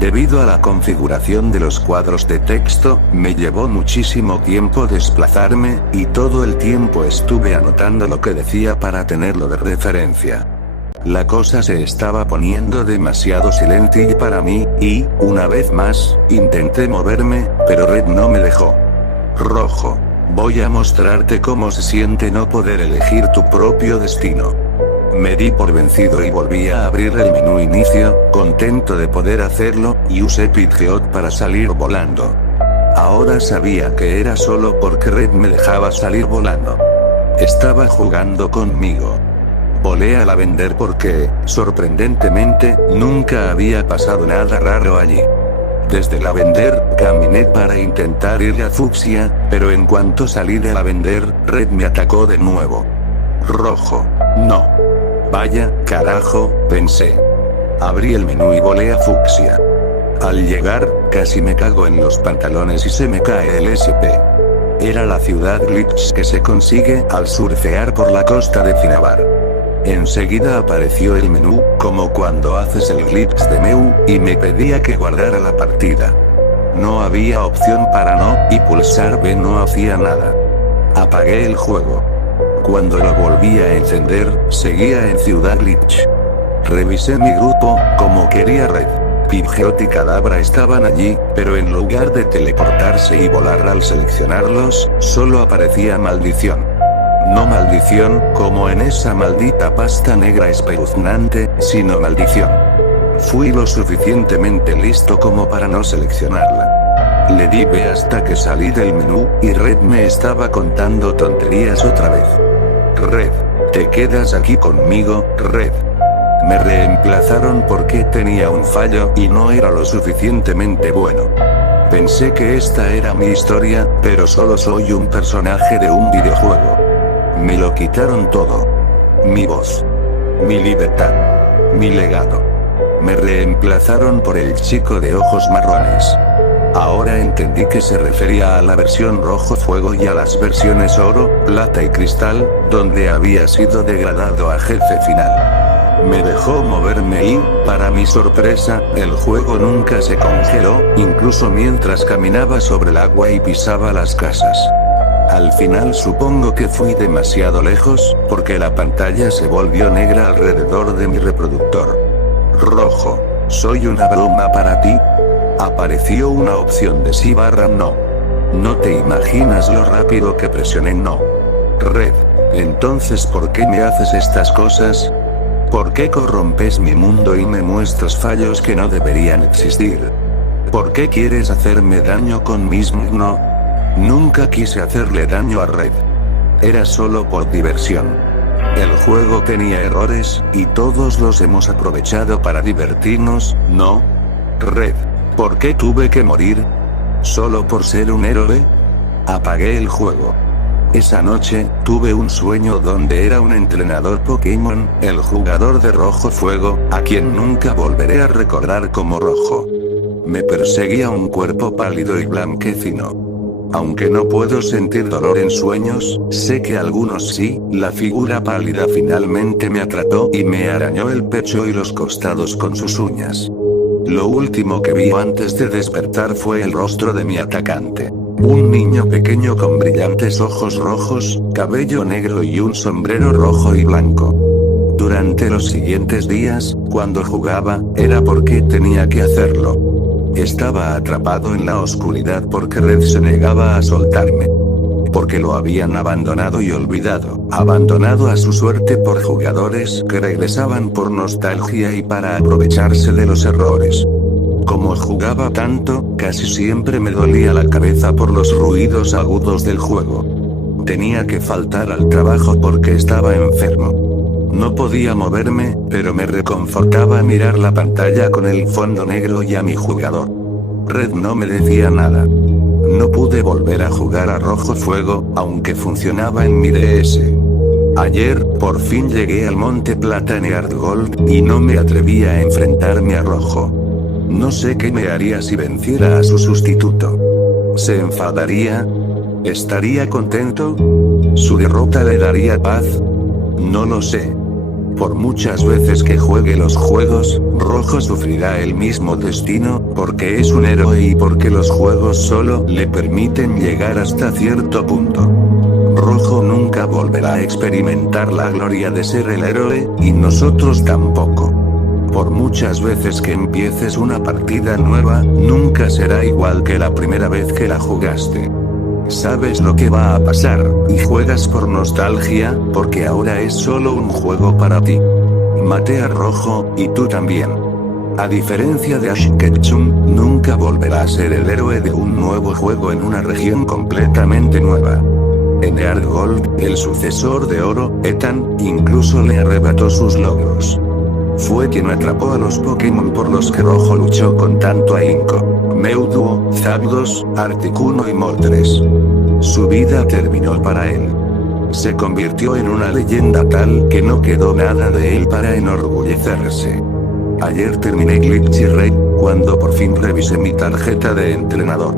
Debido a la configuración de los cuadros de texto, me llevó muchísimo tiempo desplazarme, y todo el tiempo estuve anotando lo que decía para tenerlo de referencia. La cosa se estaba poniendo demasiado silente para mí, y, una vez más, intenté moverme, pero Red no me dejó. Rojo. Voy a mostrarte cómo se siente no poder elegir tu propio destino. Me di por vencido y volví a abrir el menú inicio, contento de poder hacerlo, y usé Pidgeot para salir volando. Ahora sabía que era solo porque Red me dejaba salir volando. Estaba jugando conmigo. Volé a Lavender porque, sorprendentemente, nunca había pasado nada raro allí. Desde Lavender, caminé para intentar ir a Fucsia, pero en cuanto salí de Lavender, Red me atacó de nuevo. Rojo. No. Vaya, carajo, pensé. Abrí el menú y volé a Fucsia. Al llegar, casi me cago en los pantalones y se me cae el SP. Era la ciudad glitch que se consigue al surfear por la costa de Cinnabar. Enseguida apareció el menú, como cuando haces el glitch de Meu, y me pedía que guardara la partida. No había opción para no, y pulsar B no hacía nada. Apagué el juego. Cuando lo volví a encender, seguía en Ciudad Glitch. Revisé mi grupo, como quería Red. Pidgeot y Kadabra estaban allí, pero en lugar de teleportarse y volar al seleccionarlos, solo aparecía maldición. No maldición, como en esa maldita pasta negra espeluznante, sino maldición. Fui lo suficientemente listo como para no seleccionarla. Le di B hasta que salí del menú, y Red me estaba contando tonterías otra vez. Red, ¿te quedas aquí conmigo, Red? Me reemplazaron porque tenía un fallo y no era lo suficientemente bueno. Pensé que esta era mi historia, pero solo soy un personaje de un videojuego. Me lo quitaron todo. Mi voz. Mi libertad. Mi legado. Me reemplazaron por el chico de ojos marrones. Ahora entendí que se refería a la versión rojo fuego y a las versiones oro, plata y cristal, donde había sido degradado a jefe final. Me dejó moverme y, para mi sorpresa, el juego nunca se congeló, incluso mientras caminaba sobre el agua y pisaba las casas. Al final supongo que fui demasiado lejos, porque la pantalla se volvió negra alrededor de mi reproductor. Rojo. ¿Soy una broma para ti? Apareció una opción de sí/no. No te imaginas lo rápido que presioné no. Red. Entonces, ¿por qué me haces estas cosas? ¿Por qué corrompes mi mundo y me muestras fallos que no deberían existir? ¿Por qué quieres hacerme daño con mis no? Nunca quise hacerle daño a Red. Era solo por diversión. El juego tenía errores, y todos los hemos aprovechado para divertirnos, ¿no? Red. ¿Por qué tuve que morir? ¿Solo por ser un héroe? Apagué el juego. Esa noche, tuve un sueño donde era un entrenador Pokémon, el jugador de Rojo Fuego, a quien nunca volveré a recordar como Rojo. Me perseguía un cuerpo pálido y blanquecino. Aunque no puedo sentir dolor en sueños, sé que algunos sí. La figura pálida finalmente me atrapó y me arañó el pecho y los costados con sus uñas. Lo último que vi antes de despertar fue el rostro de mi atacante. Un niño pequeño con brillantes ojos rojos, cabello negro y un sombrero rojo y blanco. Durante los siguientes días, cuando jugaba, era porque tenía que hacerlo. Estaba atrapado en la oscuridad porque Red se negaba a soltarme. Porque lo habían abandonado y olvidado, abandonado a su suerte por jugadores que regresaban por nostalgia y para aprovecharse de los errores. Como jugaba tanto, casi siempre me dolía la cabeza por los ruidos agudos del juego. Tenía que faltar al trabajo porque estaba enfermo. No podía moverme, pero me reconfortaba mirar la pantalla con el fondo negro y a mi jugador. Red no me decía nada. No pude volver a jugar a Rojo Fuego, aunque funcionaba en mi DS. Ayer, por fin llegué al Monte Plata en Earth Gold, y no me atrevía a enfrentarme a Rojo. No sé qué me haría si venciera a su sustituto. ¿Se enfadaría? ¿Estaría contento? ¿Su derrota le daría paz? No lo sé. Por muchas veces que juegue los juegos, Rojo sufrirá el mismo destino, porque es un héroe y porque los juegos solo le permiten llegar hasta cierto punto. Rojo nunca volverá a experimentar la gloria de ser el héroe, y nosotros tampoco. Por muchas veces que empieces una partida nueva, nunca será igual que la primera vez que la jugaste. Sabes lo que va a pasar, y juegas por nostalgia, porque ahora es solo un juego para ti. Maté a Rojo, y tú también. A diferencia de Ash Ketchum, nunca volverá a ser el héroe de un nuevo juego en una región completamente nueva. En Earth Gold, el sucesor de Oro, Ethan, incluso le arrebató sus logros. Fue quien atrapó a los Pokémon por los que Rojo luchó con tanto ahínco. Mewtwo, Zapdos, Articuno y Moltres. Su vida terminó para él. Se convirtió en una leyenda tal que no quedó nada de él para enorgullecerse. Ayer terminé Glitchy Raid, cuando por fin revisé mi tarjeta de entrenador.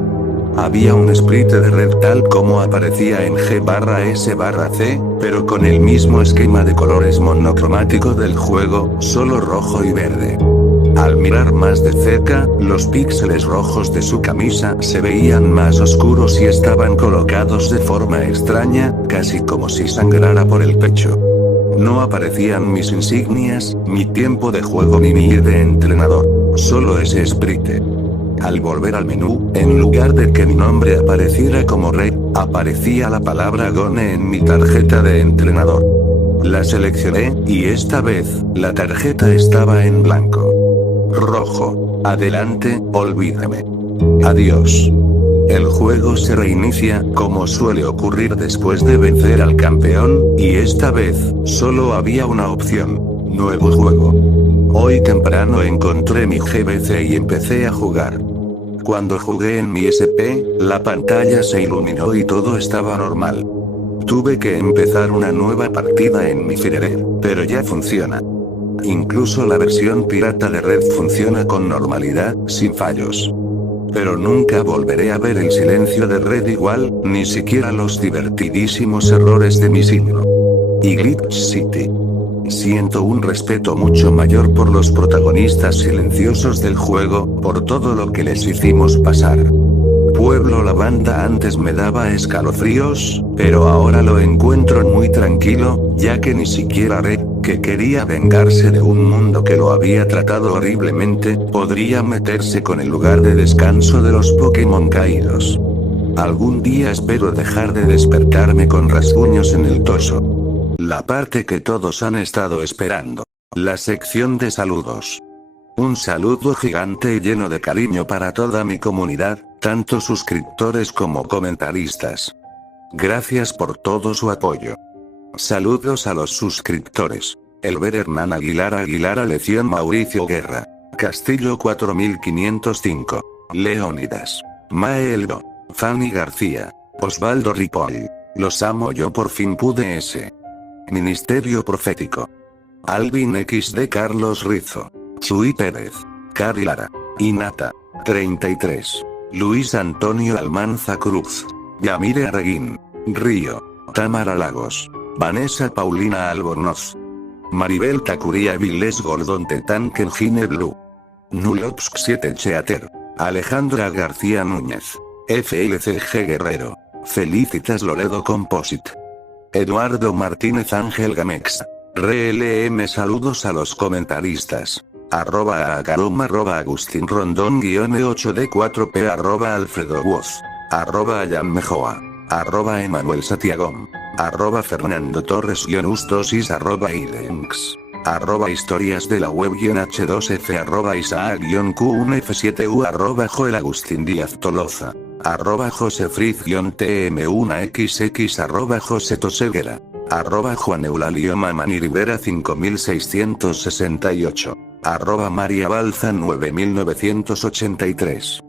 Había un sprite de Red tal como aparecía en G/S/C, pero con el mismo esquema de colores monocromático del juego, solo rojo y verde. Al mirar más de cerca, los píxeles rojos de su camisa se veían más oscuros y estaban colocados de forma extraña, casi como si sangrara por el pecho. No aparecían mis insignias, mi tiempo de juego ni mi ID de entrenador, solo ese sprite. Al volver al menú, en lugar de que mi nombre apareciera como Red, aparecía la palabra Gone en mi tarjeta de entrenador. La seleccioné, y esta vez, la tarjeta estaba en blanco. Rojo. Adelante, olvídame. Adiós. El juego se reinicia, como suele ocurrir después de vencer al campeón, y esta vez, solo había una opción. Nuevo juego. Hoy temprano encontré mi GBC y empecé a jugar. Cuando jugué en mi SP, la pantalla se iluminó y todo estaba normal. Tuve que empezar una nueva partida en mi Firerer, pero ya funciona. Incluso la versión pirata de Red funciona con normalidad, sin fallos. pero nunca volveré a ver el silencio de red igual, ni siquiera los divertidísimos errores de mi signo. Y Glitch City. Siento un respeto mucho mayor por los protagonistas silenciosos del juego, por todo lo que les hicimos pasar. Pueblo Lavanda antes me daba escalofríos, pero ahora lo encuentro muy tranquilo, ya que ni siquiera Red, que quería vengarse de un mundo que lo había tratado horriblemente, podría meterse con el lugar de descanso de los Pokémon caídos. Algún día espero dejar de despertarme con rasguños en el torso. La parte que todos han estado esperando. La sección de saludos. Un saludo gigante y lleno de cariño para toda mi comunidad, tanto suscriptores como comentaristas. Gracias por todo su apoyo. Saludos a los suscriptores. Elber Hernán Aguilar Leción Mauricio Guerra. Castillo 4505. Leónidas. Maeldo. Fanny García. Osvaldo Ripoll. Los amo, yo por fin pude ese. Ministerio Profético. Alvin XD Carlos Rizo. Chuy Pérez. Cari Lara. Inata. 33. Luis Antonio Almanza Cruz. Yamire Arreguín. Río. Tamara Lagos. Vanessa Paulina Albornoz. Maribel Tacuría Viles Gordon Tetanken Gine Blue. Nulopsk 7 Cheater. Alejandra García Núñez. FLCG Guerrero. Felicitas Loredo Composite. Eduardo Martínez Ángel Gamex. RLM. Saludos a los comentaristas. @ Agaruma @ Agustín Rondón -8D4P Alfredo Woz. Ayan Mejoa. Emanuel Satiagón. Fernando Torres Ustosis Idenx. Historias de la web H2F Isaac Q1F7U Joel Agustín Díaz Toloza. José Friz TM1XX José Toseguera. Juan Eulalio Mamani Rivera 5668. María Balza 9983.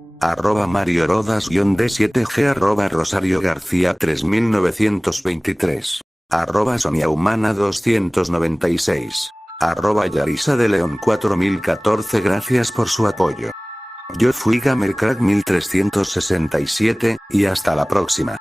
Mario Rodas -D7G Rosario García 3923. Sonia Humana 296. Yarisa de León 4014. Gracias por su apoyo. Yo fui Gamercrack 1367, y hasta la próxima.